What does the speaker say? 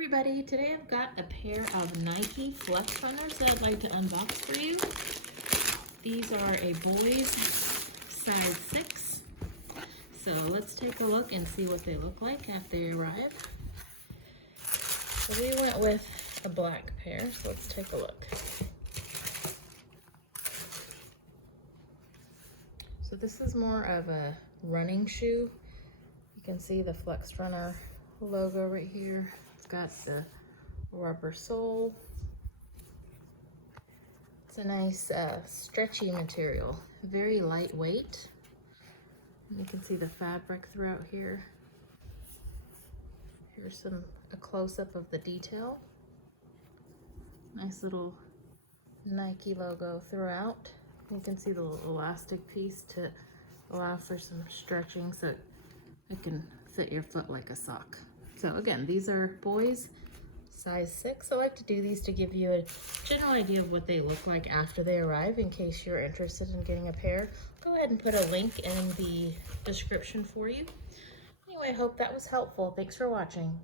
Everybody, today I've got a pair of Nike Flexrunners that I'd like to unbox for you. These are a boys size 6. So let's take a look and see what they look like after they arrive. So we went with a black pair, so let's take a look. So this is more of a running shoe. You can see the Flexrunner logo right here. It's got the rubber sole. It's a nice stretchy material, very lightweight. You can see the fabric throughout here. Here's a close-up of the detail. Nice little Nike logo throughout. You can see the little elastic piece to allow for some stretching so it can fit your foot like a sock. So again, these are boys size 6. I like to do these to give you a general idea of what they look like after they arrive in case you're interested in getting a pair. Go ahead and put a link in the description for you. Anyway, I hope that was helpful. Thanks for watching.